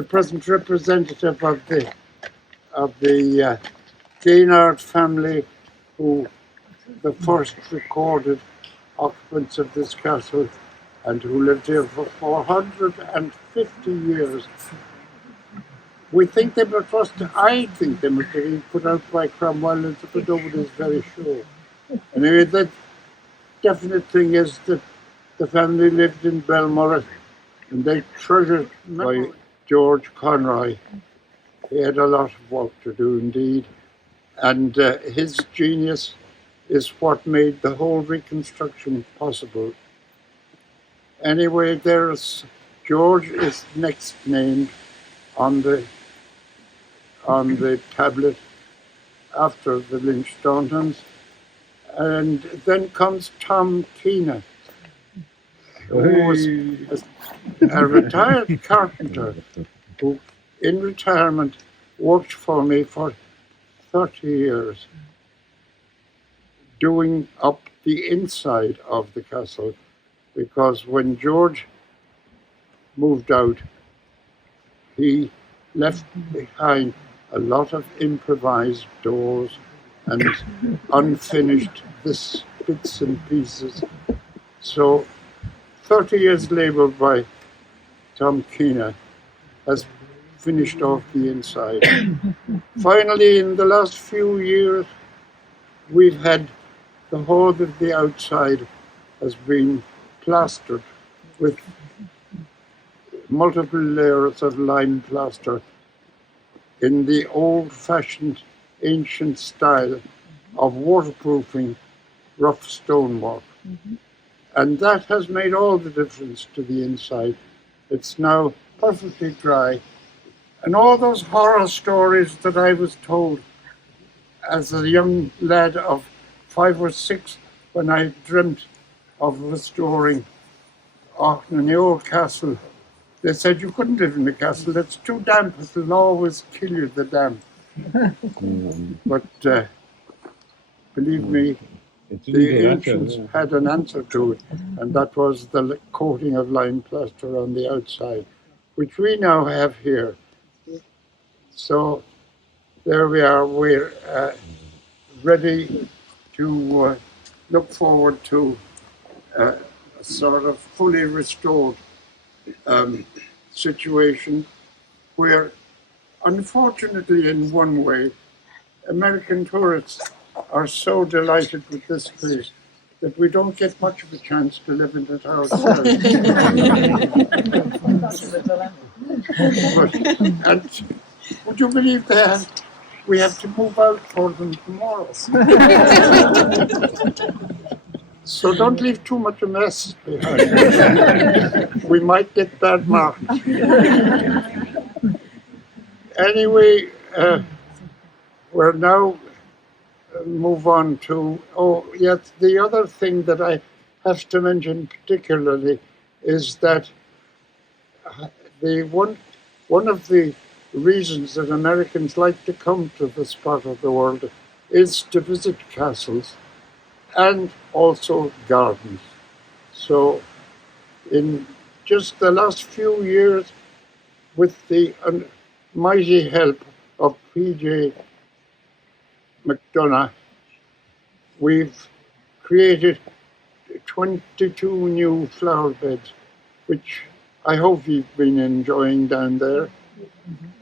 the present representative of the Gaynard family, who the first recorded occupants of this castle, and who lived here for 450 years. We think they were first, I think they must have been put out by Cromwell, but nobody is very sure. Anyway, the definite thing is that the family lived in Belmurray, and they treasured by George Conroy. He had a lot of work to do indeed, and his genius is what made the whole reconstruction possible. Anyway, George is next named on the tablet after the Lynch Dauntons, and then comes Tom Keena, who was a retired carpenter who, in retirement, worked for me for 30 years, doing up the inside of the castle, because when George moved out, he left behind a lot of improvised doors and unfinished bits and pieces. So 30 years labour by Tom Keena has finished off the inside. Finally, in the last few years, we've had the whole of the outside has been plastered with multiple layers of lime plaster in the old-fashioned ancient style of waterproofing rough stonework. And that has made all the difference to the inside. It's now perfectly dry. And all those horror stories that I was told as a young lad of 5 or 6 when I dreamt of restoring Auckland, the old castle, they said you couldn't live in the castle, it's too damp, it'll always kill you, the damp. But believe me, the ancients had an answer to it, and that was the coating of lime plaster on the outside, which we now have here. So there we are, we're ready to look forward to a sort of fully restored situation where, unfortunately in one way, American tourists are so delighted with this place that we don't get much of a chance to live in it ourselves. And would you believe that we have to move out for them tomorrow? So don't leave too much a mess behind. We might get bad marks. Anyway, we're now move on to, the other thing that I have to mention particularly is that one of the reasons that Americans like to come to this part of the world is to visit castles and also gardens. So in just the last few years, with the mighty help of P.J. McDonough, we've created 22 new flower beds, which I hope you've been enjoying down there.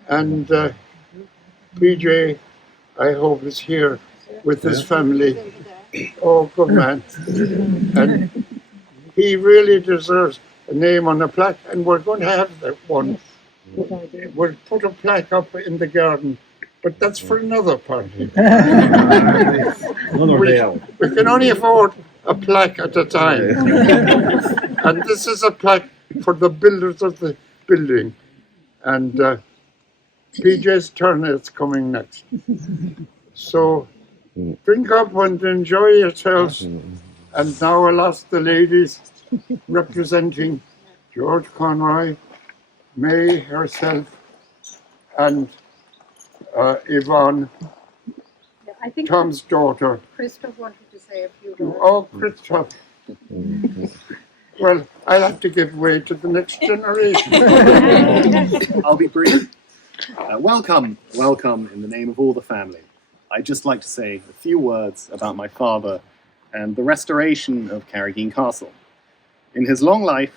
And PJ, I hope, is here with his family. Oh, good man. And he really deserves a name on a plaque, and we're going to have that one. We'll put a plaque up in the garden, but that's for another party. We can only afford a plaque at a time. And this is a plaque for the builders of the building. And PJ's turn is coming next. So drink up and enjoy yourselves. And now I'll ask the ladies representing George Conroy, May herself, and Yvonne, I think Tom's daughter. Christoph wanted to say a few words. Oh, Christoph. Well, I'll have to give way to the next generation. I'll be brief. Welcome in the name of all the family. I'd just like to say a few words about my father and the restoration of Carrigean Castle. In his long life,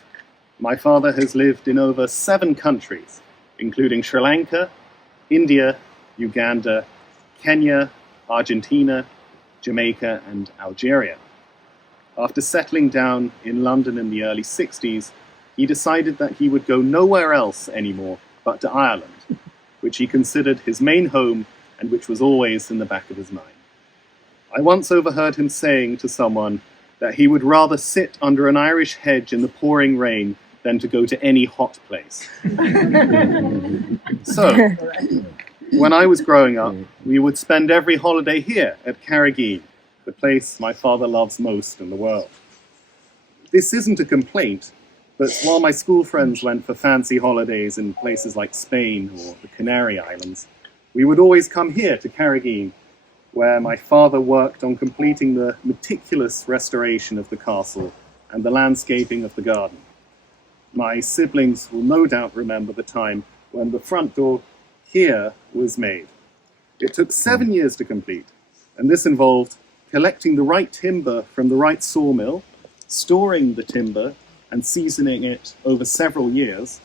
my father has lived in over 7 countries, including Sri Lanka, India, Uganda, Kenya, Argentina, Jamaica, and Algeria. After settling down in London in the early 60s, he decided that he would go nowhere else anymore but to Ireland, which he considered his main home and which was always in the back of his mind. I once overheard him saying to someone that he would rather sit under an Irish hedge in the pouring rain than to go to any hot place. So, when I was growing up, we would spend every holiday here at Carrigean, the place my father loves most in the world. This isn't a complaint, but while my school friends went for fancy holidays in places like Spain or the Canary Islands, we would always come here to Carrigean, where my father worked on completing the meticulous restoration of the castle and the landscaping of the garden. My siblings will no doubt remember the time when the front door here was made. It took 7 years to complete, and this involved collecting the right timber from the right sawmill, storing the timber and seasoning it over several years.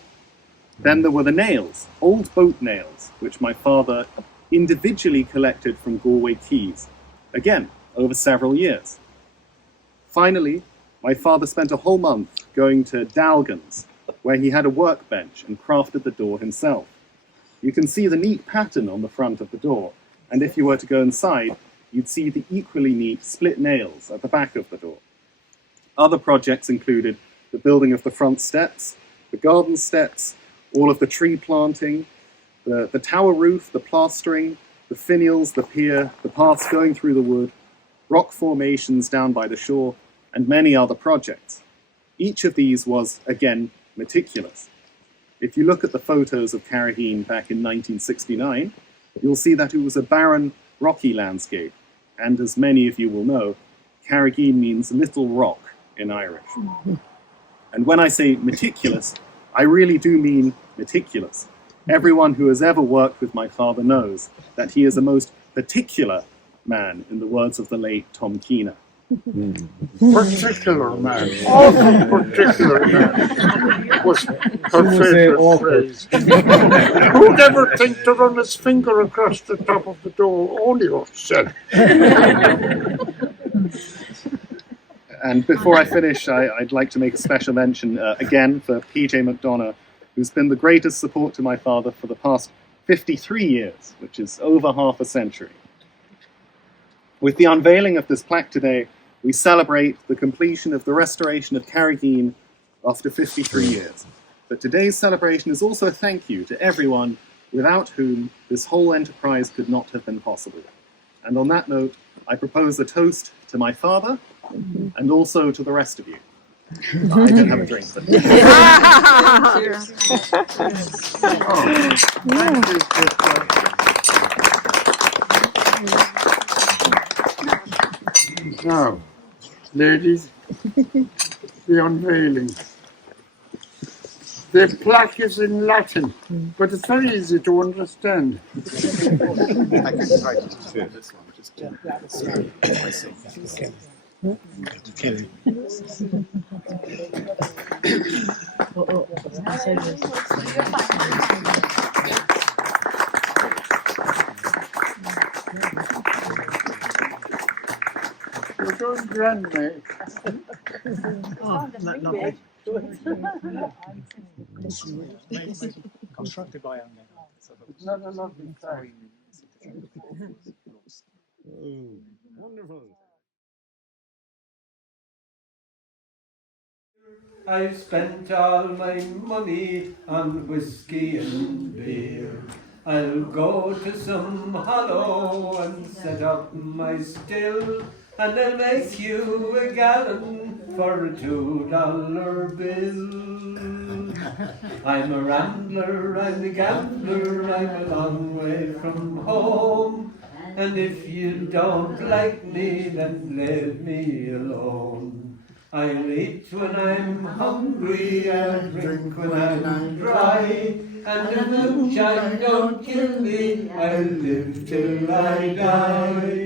Then there were the nails, old boat nails, which my father individually collected from Galway Quays, again, over several years. Finally, my father spent a whole month going to Dalgan's, where he had a workbench and crafted the door himself. You can see the neat pattern on the front of the door, and if you were to go inside, you'd see the equally neat split nails at the back of the door. Other projects included the building of the front steps, the garden steps, all of the tree planting, the tower roof, the plastering, the finials, the pier, the paths going through the wood, rock formations down by the shore, and many other projects. Each of these was, again, meticulous. If you look at the photos of Carrigean back in 1969, you'll see that it was a barren, rocky landscape, and as many of you will know, Carrigean means little rock in Irish. And when I say meticulous, I really do mean meticulous. Everyone who has ever worked with my father knows that he is a most particular man, in the words of the late Tom Keener. Particular man, awful particular man, was her favourite phrase. Who'd ever think to run his finger across the top of the door? Only us said. And before I finish, I'd like to make a special mention again for PJ McDonough, who's been the greatest support to my father for the past 53 years, which is over half a century. With the unveiling of this plaque today, we celebrate the completion of the restoration of Carrigean after 53 years. But today's celebration is also a thank you to everyone without whom this whole enterprise could not have been possible. And on that note, I propose a toast to my father and also to the rest of you. I don't have a drink, but... Now, ladies, the unveiling. The plaque is in Latin, but it's very easy to understand. I can try to do this one. You're doing grand, mate. Constructed by It's not a lovely time. Wonderful. I've spent all my money on whiskey and beer. I'll go to some hollow and set up my still, and I'll make you a gallon for a $2 bill. I'm a rambler, I'm a gambler, I'm a long way from home, and if you don't like me, then leave me alone. I'll eat when I'm hungry and drink when I'm dry. And if moonshine don't kill me, I'll live till I die.